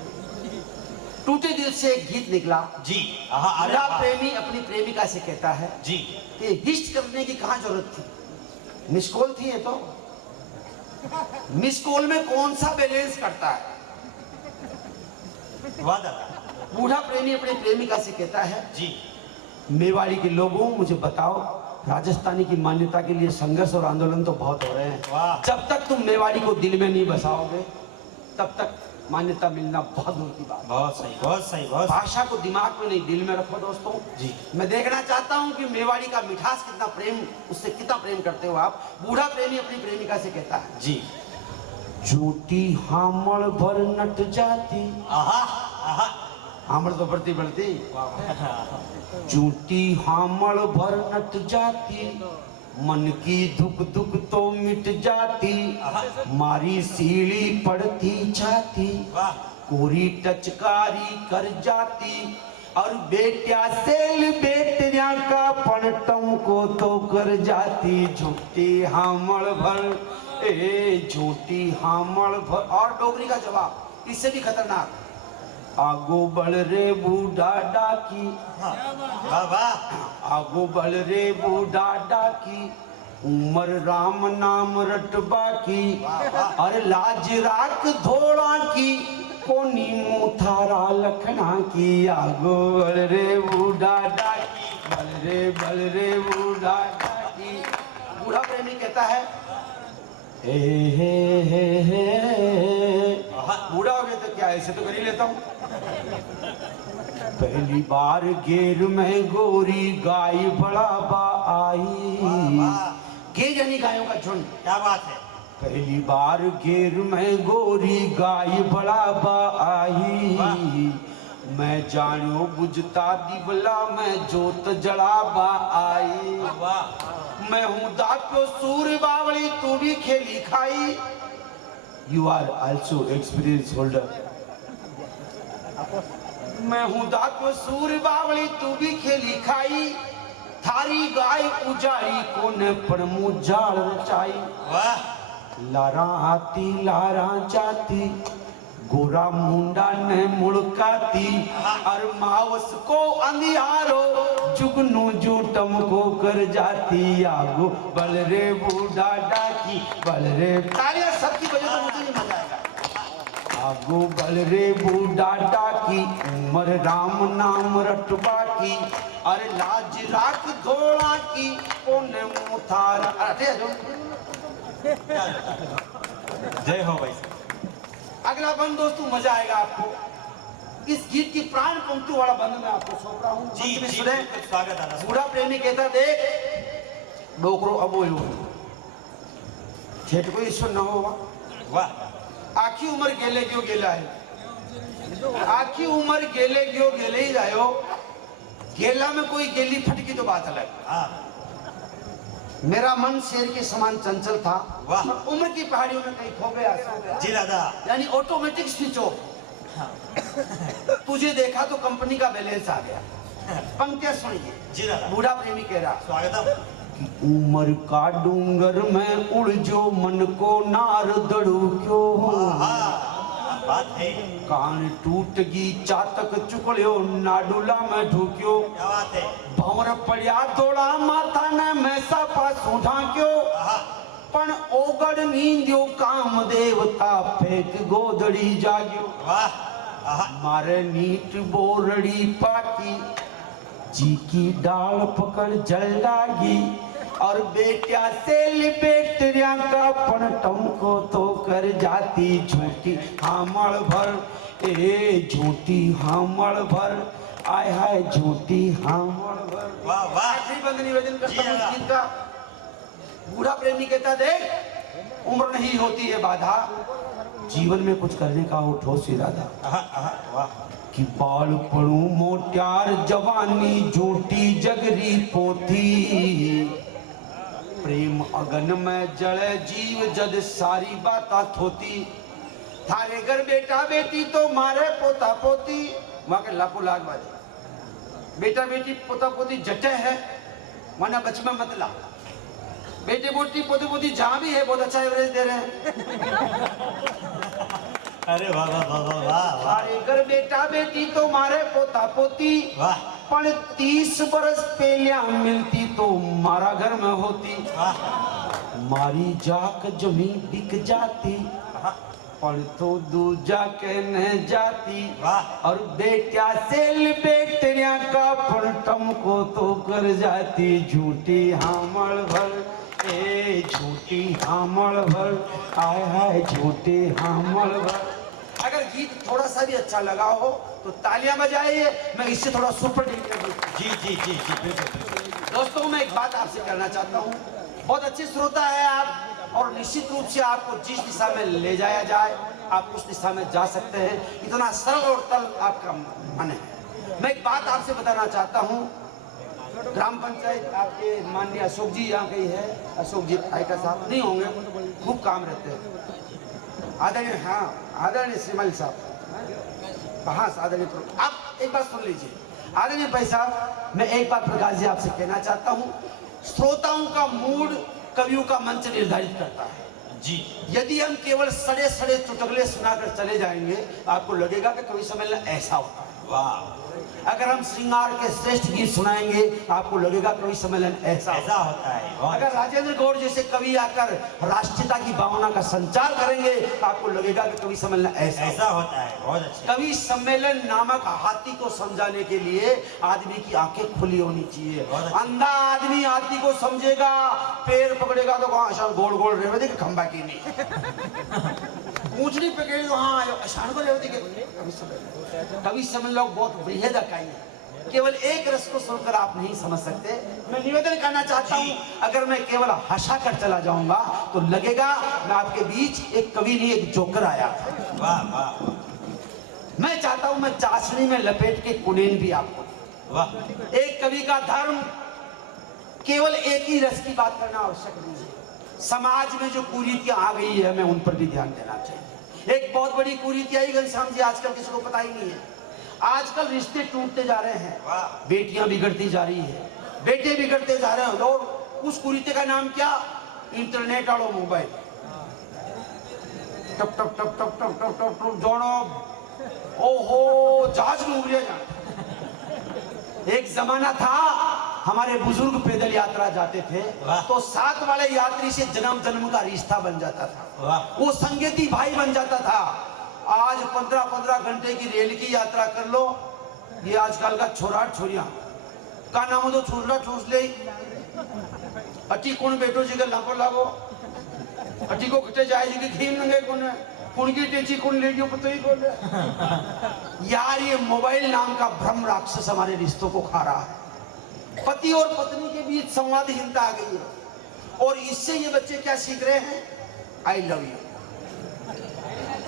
टूटे दिल से एक गीत निकला जी। बूढ़ा प्रेमी अपनी प्रेमिका से कहता है जी कि हिस्ट करने की कहाँ जरूरत थी, मिस कॉल थी ये तो। मिस कॉल में कौन सा बैलेंस करता है? वाह दादा। बूढ़ा प्रेमी अपनी प्रेमिका से कहता है जी। मेवाड़ी के लोगों मुझे बताओ, राजस्थानी की मान्यता के लिए संघर्ष और आंदोलन तो बहुत हो रहे हैं, वाह। जब तक तुम मेवाड़ी को दिल में नहीं बसाओगे तब तक मान्यता मिलना बहुत दूर की बात। बहुत सही, बहुत सही, बहुत सही। भाषा को दिमाग में नहीं दिल में रखो दोस्तों जी। मैं देखना चाहता हूँ कि मेवाड़ी का मिठास कितना प्रेम, उससे कितना प्रेम करते हो आप। बूढ़ा प्रेमी अपनी प्रेमिका से कहता है जी। झूठी हामड़ भर नट जाती, हामड़ तो बढ़ती बढ़ती, झूठी हामड़ भर नट जाती, मन की दुख दुख तो मिट जाती, मारी सीढ़ी पड़ती छाती, कोरी टचकारी कर जाती, और बेटिया सेल बेटिया का पनटम को तो कर जाती, झूठी हामड़ भर ए झूठी हामड़ भर। और डोगरी का जवाब इससे भी खतरनाक, आगो बढ़ रे बूढ़ा डाकी, आगो बढ़ रे बूढ़ा डाकी, उम्र राम नाम रटबा की, और लाज राख धोड़ा की, कोनी मुँह थारा लखना की, आगो बढ़ रे बूढ़ा डाकी, बढ़ रे बूढ़ा डाकी। बूढ़ा प्रेमी कहता है हे बूढ़ा हो गया तो क्या ऐसे तो कर ही लेता हूँ। पहली बार घेर में गोरी गाय बढ़ावा आई, घेर यानी गायों का झुंड। क्या बात है। पहली बार घेर में गोरी गाय बढ़ावा आई, मैं जानो बुझता दिवला में जोत जड़ावा आई, मैं हूँ दातो सूर्य बावली तू भी खेली खाई, you are also experience holder. मैं हूँ दातो सूर्य बावली तू भी खेली खाई, थारी गाय उजाड़ी कोने पर मुँह झाड़ रचाई, लारा आती लारा जाती, गोरा मुंडा ने मुड़काती, और मावस को अंधियारो जुगनू जूटम को कर जाती। आगो बल रे बूढ़ा डाकी, बल रे तालियां सबकी बजे तो मुझे नहीं मजा आएगा। आगो बल रे बूढ़ा डाकी, उमर राम नाम रटबा की, अरे लाज राख धोड़ा की, कोने मुथार। अरे जय हो भाई। अगला बंद दोस्तों मजा आएगा आपको। इस गीत की प्राण पंक्ति वाला बंद मैं आपको सौंप रहा हूँ। जी जी स्वागत है। बूढ़ा प्रेमी कहता देख डोकरो अब वो छेट को ईश्वर न होगा। वाह। आखी उम्र गेले क्यों गेला है, आखी उम्र गेले क्यों गेले ही जायो। गेला में कोई गेली फटकी तो बात अलग। मेरा मन शेर के समान चंचल था। वाह। उम्र की पहाड़ियों में कहीं खो गया, सो गया। जी दादा। यानी ऑटोमेटिक स्विच ऑफ। तुझे देखा तो कंपनी का बैलेंस आ गया। पंक्तियां सुनिए। जी दादा। बूढ़ा प्रेमी कह रहा स्वागत। उम्र का डूंगर में उड़ जो मन को नार दड़ू क्यों। बात है। कान टूट गई चातक चुकड़ियो नाडुला में ढूक्यो। क्या बात है। भंवर पड़िया दौड़ा माथा ने मैसा पासू ढांक्यो, पण ओगड़ नींद्यो काम देवता फेंक गोदड़ी जाग्यो। वाह। मारे नीट बोरड़ी पाकी, जी की डाल पकड़ जल लागी, और बेटिया से लिपेटरिया का पण टमको तो कर जाती। झूठी हामड़ भर, ए झूठी हामड़ भर, आय हाय झूठी हामड़ भर। वाह वाह। बंद निवेदन करता हूं इस गीत का। बूढ़ा प्रेमी कहता देख उम्र नहीं होती है बाधा, जीवन में कुछ करने का हो ठोस इरादा। वाह। कि बाल पड़ू मोट्यार जवानी झूठी जगरी पोथी, प्रेम अगन में जड़े जीव जद सारी बाता थोती। थारे घर बेटा बेटी तो मारे पोता पोती, वहां के लाखों लाख बाजी। बेटा बेटी पोता पोती जटे है, वरना बच में मत ला। बेटे बेटी पोते पोती जहां भी है बहुत अच्छा एवरेज दे रहे हैं। अरे वाह वाह वाह वाह। थारे घर बेटा बेटी तो मारे पोता पोती, वाह। पण 30 बरस पहलिया मिलती तो मारा घर में होती। मारी जाक जमी बिक जाती, पण तो दूजा कहने जाती। और बेटिया से लिपेटरिया का पण टमको तो कर जाती। झूठी हामड़ भर, ए झूठी हामड़ भर, आय हाय झूठी हामड़ भर। अगर गीत थोड़ा सा भी अच्छा लगा हो तो तालियां बजाइए। मैं इससे थोड़ा सुपर डीप। जी जी जी जी बिल्कुल। दोस्तों मैं एक बात आपसे करना चाहता हूँ। बहुत अच्छे श्रोता है आप, और निश्चित रूप से आपको जिस दिशा में ले जाया जाए आप उस दिशा में जा सकते हैं। इतना सरल और तरल आपका मन है। मैं एक बात आपसे बताना चाहता हूँ। ग्राम पंचायत आपके माननीय अशोक जी यहाँ गई है। अशोक जी आयका साहब नहीं होंगे, खूब काम रहते हैं। आदरणीय, हाँ आदरणीय श्रीमल साहब, हाँ आदरणीय। आप एक बात सुन लीजिए आदरणीय भाई साहब, मैं एक बात प्रकाश जी आपसे कहना चाहता हूँ। श्रोताओं का मूड कवियों का मंच निर्धारित करता है जी। यदि हम केवल सड़े सड़े चुटकुले सुनाकर चले जाएंगे तो आपको लगेगा कि कवि सम्मेलन ऐसा होता है। वाह। अगर हम श्रृंगार के श्रेष्ठ गीत सुनाएंगे तो आपको लगेगा कवि सम्मेलन ऐसा होता है। अगर राजेंद्र गौड़ जैसे कवि आकर राष्ट्रीयता की भावना का संचार करेंगे तो आपको लगेगा कि कवि सम्मेलन ऐसा होता है। बहुत अच्छा। कवि सम्मेलन नामक हाथी को समझाने के लिए आदमी की आंखें खुली होनी चाहिए। अंधा आदमी हाथी को समझेगा, पैर पकड़ेगा तो वहां गोल गोल रेवती के खंबा की नहीं पूछड़ी पकड़ी तो हाँ अशान को रेवती के। कवि सम्मेलन लोग बहुत बृहद इकाई है, केवल एक रस को सुनकर आप नहीं समझ सकते। मैं निवेदन करना चाहता हूँ, अगर मैं केवल हंसा कर चला जाऊंगा तो लगेगा मैं आपके बीच एक कवि नहीं एक जोकर आया। वाह वाह। मैं चाहता हूं मैं चाशनी में लपेट के कुनेन भी आपको। वाह। एक कवि का धर्म केवल एक ही रस की बात करना आवश्यक नहीं है। समाज में जो कुरीतियां आ गई है हमें उन पर भी ध्यान देना चाहिए। एक बहुत बड़ी कुरीति आई घनश्याम जी, आजकल किसी को पता ही नहीं है। आजकल रिश्ते टूटते जा रहे हैं, बेटियां बिगड़ती जा रही है, बेटे बिगड़ते जा रहे हैं। और उस कुरीति का नाम क्या? इंटरनेट और मोबाइल। टप टप टप टप टप टप टप टप जोड़ो ओहो जहाज में उड़िया जा। एक जमाना था हमारे बुजुर्ग पैदल यात्रा जाते थे तो साथ वाले यात्री से जन्म जन्म का रिश्ता बन जाता था, वो संगीती भाई बन जाता था। आज 15-15 घंटे की रेल की यात्रा कर लो, ये आजकल का छोरा छोरिया का नाम हो तो छोरा ठूस ले अटी कौन बैठो जी का लापो लागो अटी को कटे जाए जी की घीम नंगे कौन है कुणकी टेची कौन ले गयो पता ही कौन है। यार ये मोबाइल नाम का भ्रम राक्षस हमारे रिश्तों को खा रहा है। पति और पत्नी के बीच संवादहीनता आ गई है और इससे ये बच्चे क्या सीख रहे हैं, आई लव यू,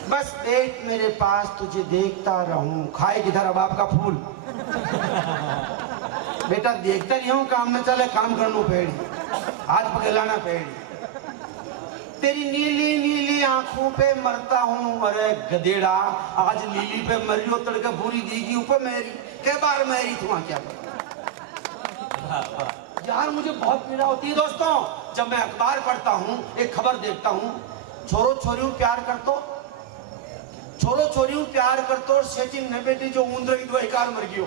बस पेट मेरे पास तुझे देखता रहूं, खाए किधर अब आपका फूल। बेटा देखता नहीं हूं, काम में चले काम करनो पेड़ी, हाथ पकड़ाना पेड़ी, तेरी नीली नीली आंखों पे मरता हूं। अरे गधेड़ा आज नीली पे मरियो तड़के पूरी दीगी ऊपर मेरी के बार मेरी तुम क्या यार मुझे बहुत पीड़ा होती है दोस्तों जब मैं अखबार पढ़ता हूं, एक खबर देखता हूं, छोरो छोरियों प्यार कर तो छोरो छोरियों प्यार कर तो सेटिंग न बेटी जो ऊंद्र की दवाई कार मर गयो।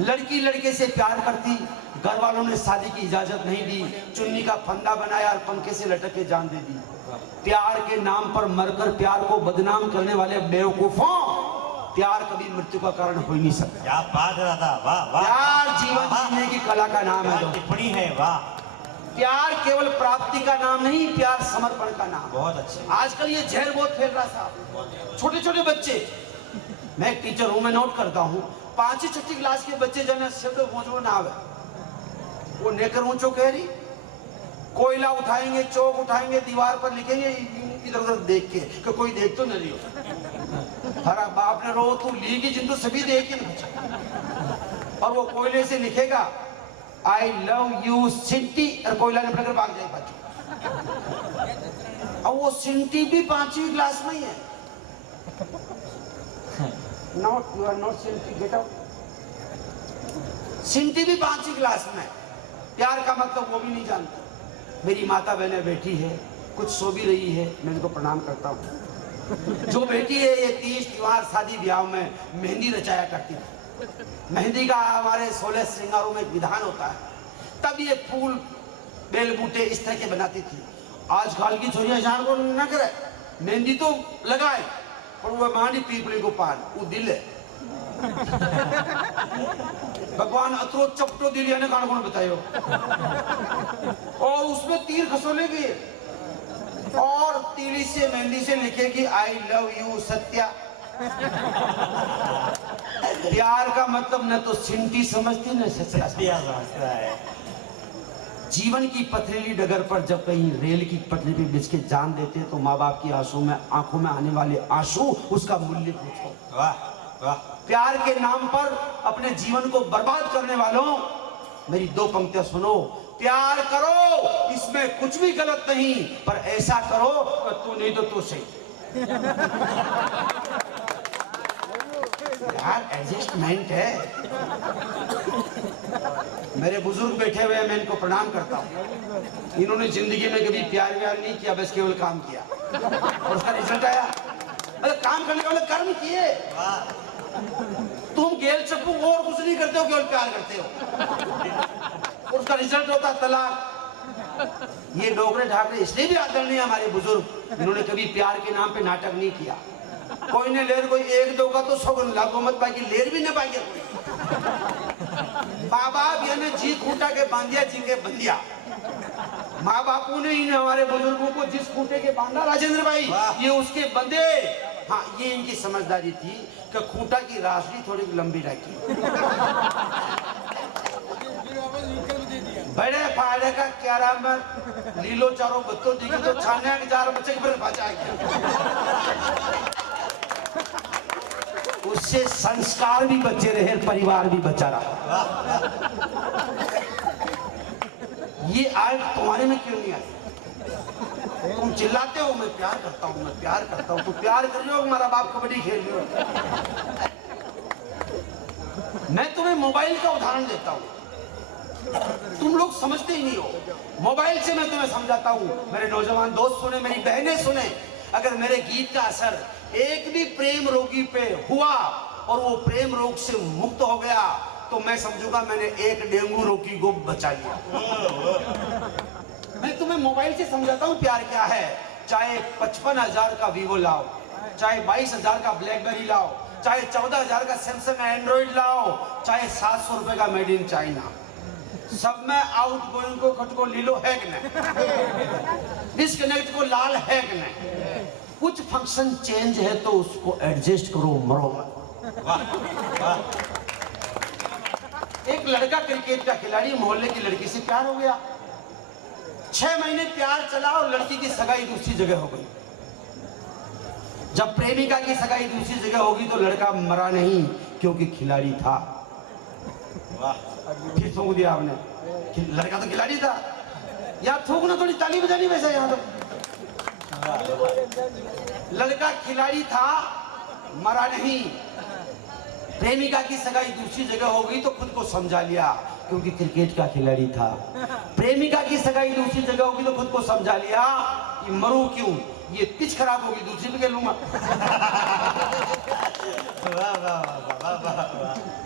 लड़की लड़के से प्यार करती, घर वालों ने शादी की इजाजत नहीं दी, चुन्नी का फंदा बनाया और पंखे से लटक के जान दे दी। प्यार के नाम पर मरकर प्यार को बदनाम करने वाले बेवकूफों, प्यार कभी मृत्यु का कारण हो ही नहीं सकता। क्या बात है दादा, वाह वाह। प्यार जीवन जीने की कला का नाम है, टिप्पणी है, वाह। प्यार केवल प्राप्ति का नाम नहीं, प्यार समर्पण का नाम। बहुत अच्छा। आजकल ये जहर बहुत फैल रहा था, छोटे छोटे बच्चे, मैं एक टीचर हूं, मैं नोट करता हूं 5वीं-6वीं क्लास के बच्चे जन शब्द पहुंचो ना आवे, वो नेकर ऊंचो कह रही, कोयला उठाएंगे, चौक उठाएंगे, दीवार पर लिखेंगे इधर उधर देख के कि कोई देख तो नहीं हो। हरा बाप ने रो तू ली की जिंदू सभी देख के, और वो कोयले से लिखेगा आई लव यू सिंटी, और कोयला ने पकड़ भाग जाए बच्चों। और वो सिंटी भी 5वीं क्लास में ही है। नॉट यू आर नॉट सिंटी, गेट आउट। सिंटी भी 5वीं क्लास में। प्यार का मतलब वो भी नहीं जानता। मेरी माता बहने बैठी है, कुछ सो भी रही है, मैं इनको प्रणाम करता हूँ। जो बेटी है ये 30 त्योहार शादी ब्याह में मेहंदी रचाया करती थी। मेहंदी का हमारे 16 श्रृंगारों में एक विधान होता है, तब ये फूल बेल बूटे इस तरह के बनाती थी। आजकल की छोरियां जान को न करे, मेहंदी तो लगाए पर वो मांडी पीपली को पान वो दिल है। भगवान अतरो चपटो दिलिया ने कौन बतायो, और उसमें तीर खसोले भी और तीली से मेहंदी से लिखेगी आई लव यू सत्या। प्यार का मतलब न तो सिंटी समझती न सत्या समझता है। जीवन की पथरीली डगर पर जब कहीं रेल की पटरी पे बिछ के जान देते तो माँ बाप की आंखों में आने वाले आंसू उसका मूल्य पूछो। वाह वाह। प्यार के नाम पर अपने जीवन को बर्बाद करने वालों, मेरी 2 पंक्तियां सुनो। प्यार करो, इसमें कुछ भी गलत नहीं, पर ऐसा करो कि तू नहीं तो तू सही। यार एडजस्टमेंट है। मेरे बुजुर्ग बैठे हुए हैं, मैं इनको प्रणाम करता हूँ। इन्होंने जिंदगी में कभी प्यार व्यार नहीं किया, बस केवल काम किया और उसका रिजल्ट आया। अरे काम करने वाले कर्म किए। तुम गेल चप्पू और कुछ नहीं करते हो, केवल प्यार करते हो और उसका रिजल्ट होता तलाक। ये डोगरे ढाकरे इसलिए भी आदरणीय हमारे बुजुर्ग, इन्होंने कभी प्यार के नाम पे नाटक नहीं किया। कोई ने लेर कोई 1-2 का तो सगुन लागो मत पाएगी, लेर भी न पाएगी कोई। माँ बाप यानी जी खूंटा के बांधिया जी के बंदिया। माँ बापू ने इन हमारे बुजुर्गों को जिस खूंटे के बांधा राजेंद्र भाई, ये उसके बंदे। हाँ, ये इनकी समझदारी थी कि खूंटा की राशि थोड़ी लंबी रखी। बड़े फायदे का क्यारा में लीलो चारों बच्चों दिखे तो छाने के 4 बच्चे पर बचा गया। उससे संस्कार भी बचे रहे, परिवार भी बचा रहा। ये आज तुम्हारे में क्यों नहीं आया? तुम चिल्लाते हो मैं प्यार करता हूँ, मैं प्यार करता हूँ। तो प्यार कर रहे हो, हमारा बाप कबड्डी खेल रहे हो। मैं तुम्हें मोबाइल का उदाहरण देता हूँ। तुम लोग समझते ही नहीं हो। मोबाइल से मैं तुम्हें समझाता हूँ, मेरे नौजवान दोस्त सुने, मेरी बहनें सुने। अगर मेरे गीत का असर एक भी प्रेम रोगी पे हुआ और वो प्रेम रोग से मुक्त हो गया तो मैं समझूंगा मैंने एक डेंगू रोगी को बचा लिया। मैं तुम्हें मोबाइल से समझाता हूँ प्यार क्या है। चाहे 55,000 का वीवो लाओ, चाहे 22,000 का ब्लैकबेरी लाओ, चाहे 14,000 का सैमसंग एंड्रॉइड लाओ, चाहे 700 रुपए का मेड इन चाइना, सब में आउट गोइंग को खट को लीलो है कि नहीं, डिस्कनेक्ट को लाल है कि नहीं। कुछ फंक्शन चेंज है तो उसको एडजस्ट करो, मरो मत। एक लड़का क्रिकेट का खिलाड़ी मोहल्ले की लड़की से प्यार हो गया। 6 महीने प्यार चला और लड़की की सगाई दूसरी जगह हो गई। जब प्रेमिका की सगाई दूसरी जगह होगी तो लड़का मरा नहीं क्योंकि खिलाड़ी था। फिर थूक दिया आपने, लड़का तो खिलाड़ी था। या थूकना थोड़ी ताली बजानी वैसे यहाँ तो। लड़का खिलाड़ी था, मरा नहीं। प्रेमिका की सगाई दूसरी जगह हो गई तो खुद को समझा लिया क्योंकि क्रिकेट का खिलाड़ी था। प्रेमिका की सगाई दूसरी जगह होगी तो खुद को समझा लिया कि मरूं क्यों, ये पिच खराब होगी दूसरी पे लूंगा।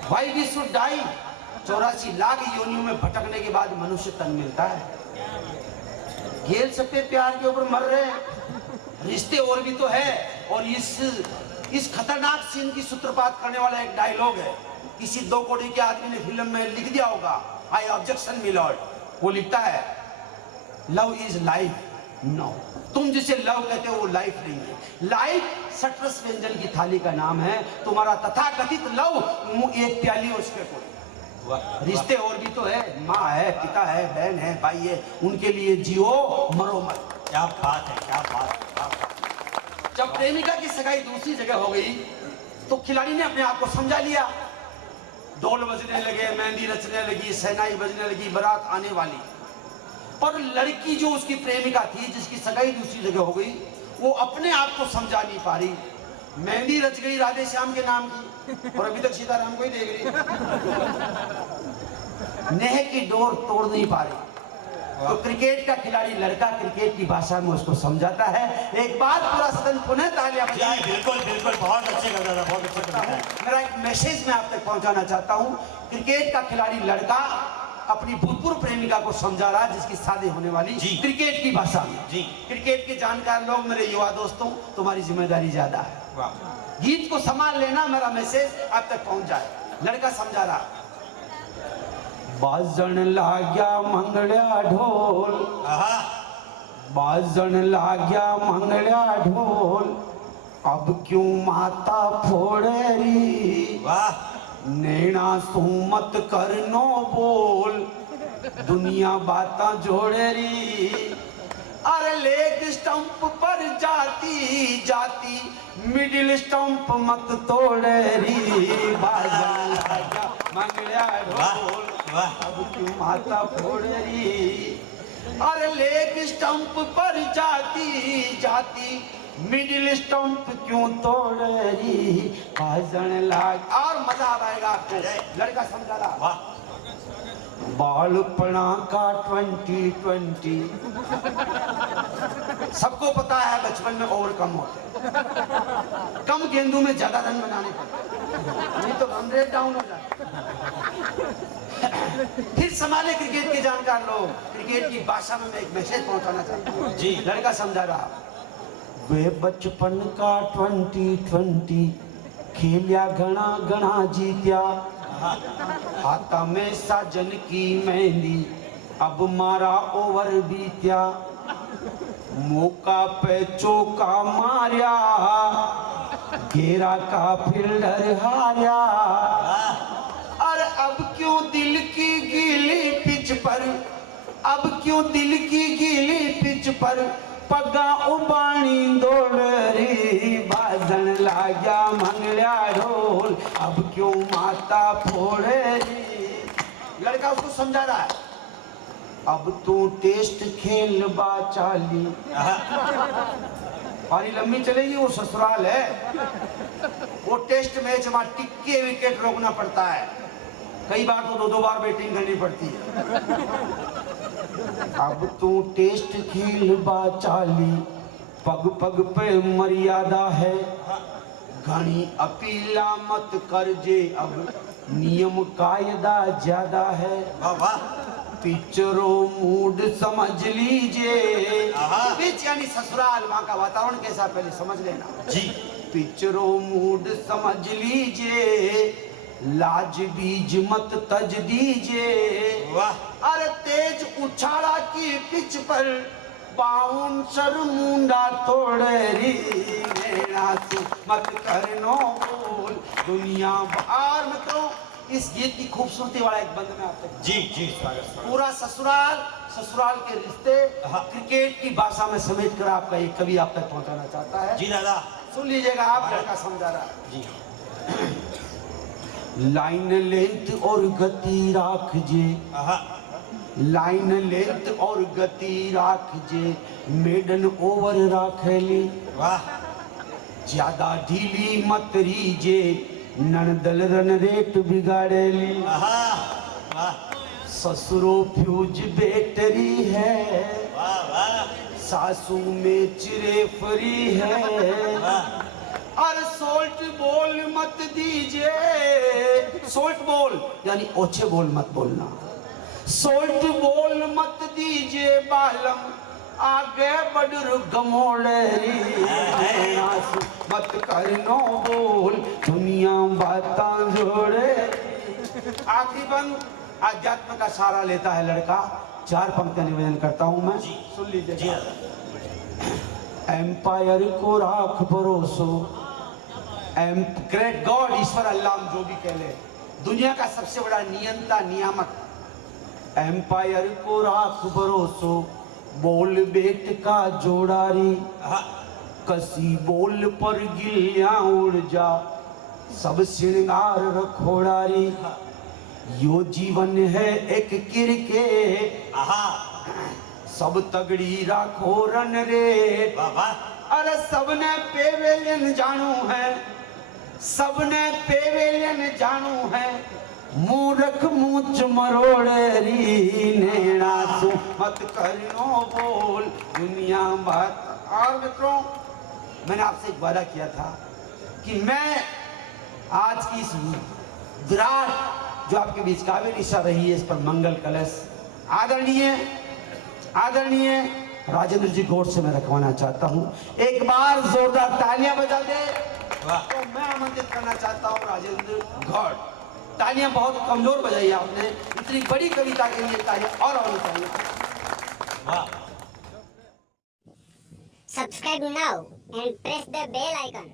Why we should die? 84 lakh योनियों में भटकने के बाद मनुष्य तन मिलता है। खेल सकते प्यार के ऊपर मर रहे हैं, रिश्ते और भी तो है। और इस खतरनाक सीन की सूत्रपात करने वाला एक डायलॉग है, किसी 2 कौड़ी के आदमी ने फिल्म में लिख दिया होगा, आई ऑब्जेक्शन मी लॉर्ड। वो लिखता है लव इज लाइफ। नो, तुम जिसे लव कहते हो वो लाइफ नहीं है। लाइफ सटरस व्यंजन की थाली का नाम है। तुम्हारा तथाकथित लव एक प्याली और उसके कोई। रिश्ते और भी तो है, माँ है, पिता है, बहन है, भाई है, उनके लिए जियो, मरो मत। क्या बात है, क्या बात। जब प्रेमिका की सगाई दूसरी जगह हो गई तो खिलाड़ी ने अपने आप को समझा लिया। ढोल बजने लगे, मेहंदी रचने लगी, शहनाई बजने लगी, बारात आने वाली। पर लड़की जो उसकी प्रेमिका थी, जिसकी सगाई दूसरी जगह हो गई, वो अपने आप को समझा नहीं पा रही। मेहंदी रच गई राधे श्याम के नाम की और अभी तक सीताराम को ही देख रही। नेह की डोर तोड़ नहीं पा रही। तो क्रिकेट का खिलाड़ी लड़का क्रिकेट की भाषा में उसको समझाता है। एक बात पूरा सदन पुनः तालियां बजाएं। बिल्कुल बिल्कुल, बहुत अच्छे लग रहा था, बहुत अच्छे लग रहा है। मेरा एक मैसेज मैं आप तक पहुंचाना चाहता हूं। क्रिकेट का खिलाड़ी लड़का अपनी भूतपूर्व प्रेमिका को समझा रहा है, जिसकी शादी होने वाली, क्रिकेट की भाषा में। जी, क्रिकेट के जानकार लोग, मेरे युवा दोस्तों, तुम्हारी जिम्मेदारी ज्यादा है। गीत को संभाल लेना, मेरा मैसेज आप तक पहुंच जाए। लड़का समझा रहा, बाजन लाग्या मंगल्या ढोल, बाजन लाग्या मंगल्या ढोल, अब क्यों माता फोड़े री, नैना सुमत करनो बोल, दुनिया बाता जोड़े री। अरे लेग स्टंप पर जाती जाती मिडिल स्टंप मत तोड़े री, बाजन लाग्या मंगल्या ढोल, अब क्यों माता फोड़े री। अरे लेग स्टंप पर जाती जाती मिडिल स्टंप क्यों तोड़े री, बाजन लाग। और मजा आएगा आपको। लड़का समझा रहा, बालपना का 2020। सबको पता है बचपन में ओवर कम होते हैं, कम गेंदों में ज्यादा रन बनाने पड़ते, नहीं तो रन रेट डाउन हो जाता। फिर संभाले क्रिकेट के जानकार लोग। क्रिकेट की भाषा में मैं एक मैसेज पहुंचाना चाहता हूँ। जी, लड़का समझा रहा, वे बचपन का 2020 खेलिया घना घना जीत्या, हाथा में साजन की मेहंदी अब मारा ओवर बीत्या, मौका पे चौका मारिया, घेरा का फील्डर हारिया। और अब क्यों दिल की गीली पिच पर, अब क्यों दिल की गीली पिच पर पगा उबानी दौड़ री, बाजन लाग्या मंगल्या ढोल, अब क्यों माता फोड़े री। लड़का उसको समझा रहा है, अब तू टेस्ट खेल बाचाली, पारी लंबी चलेगी, वो ससुराल है, वो टेस्ट मैच में टिक्के विकेट रोकना पड़ता है। कई बार तो 2-2 बार बैटिंग करनी पड़ती है। अब तू टेस्ट खेल बा चाली, पग पग पे मर्यादा है, घनी अपीला मत कर जे, अब नियम कायदा ज्यादा है। वाह वाह। पिक्चरों मूड समझ लीजिए, पिच यानी ससुराल, वहाँ का वातावरण कैसा पहले समझ लेना जी। पिक्चरों मूड समझ लीजिए, लाज बीज मत तज दीजिए। वाह। अरे तेज उछाला की पिच पर बाउंसर मुंडा तोड़े री, मत करनो बोल दुनिया बाहर। मतलब इस गीत की खूबसूरती वाला एक बंद में आप तक जी जी स्वागत। पूरा ससुराल के रिश्ते क्रिकेट की भाषा में समेट कर आपका एक कवि आप तक पहुंचाना चाहता है। जी दादा सुन लीजिएगा आप, लड़का समझा रहा है। जी। लाइन लेंथ और गति राख जे, लाइन लेंथ और गति राख जे, मेडन ओवर राखेली। वाह। ज्यादा ढीली मत रीजे, नणदल रन रेट बिगाड़ेली। वाह। ससुरो फ्यूज बैटरी है, वाह वाह। सासू में चिरे फरी है। और सोल्ट बोल मत दीजिए, सोल्ट बोल यानी ओछे बोल मत बोलना, सोल्ट बोल मत दीजिए बालम, आगे बढ़ गमोड़ेरी, मत करनो बोल दुनिया बातां जोड़े। आखिरी बंद आध्यात्म का सहारा लेता है लड़का। 4 पंक्तियां निवेदन करता हूं मैं, सुन लीजिए। एम्पायर को राख भरोसो, ग्रेट गॉड ईश्वर अल्लाह जो भी कह ले, दुनिया का सबसे बड़ा नियंता नियामक। एम्पायर को राख भरोसो, बोल बेट का जोड़ारी, कसी बोल पर गिलियां उड़ जा, सब श्रृंगार रखोड़ारी। यो जीवन है एक क्रिकेट, सब तगड़ी राखो रन रे। अरे सबने पेवेलियन जानू है, सबने पेवेलियन जानू है, मूर्ख मूंछ मरोड़े री, नैना सु मत करनो बोल दुनिया बात। और मित्रों, मैंने आपसे एक वादा किया था कि मैं आज की इस विराट जो आपके बीच काव्य निशा रही है, इस पर मंगल कलश आदरणीय राजेंद्र जी गौड़ से मैं रखवाना चाहता हूं। एक बार जोरदार तालियां बजा दे तो मैं आमंत्रित करना चाहता हूं राजेंद्र गौड़। तालियां बहुत कमजोर बजाई आपने, इतनी बड़ी कविता के लिए तालियां और होनी चाहिए। Subscribe now and press the bell icon.